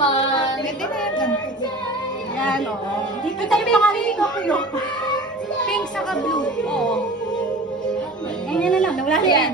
naman. Pwede na yan, ganito. Yan, oo. Dito tayo pangalan ni Tokyo. Pink saka blue. Oo. Yan na lang, nawala na yan.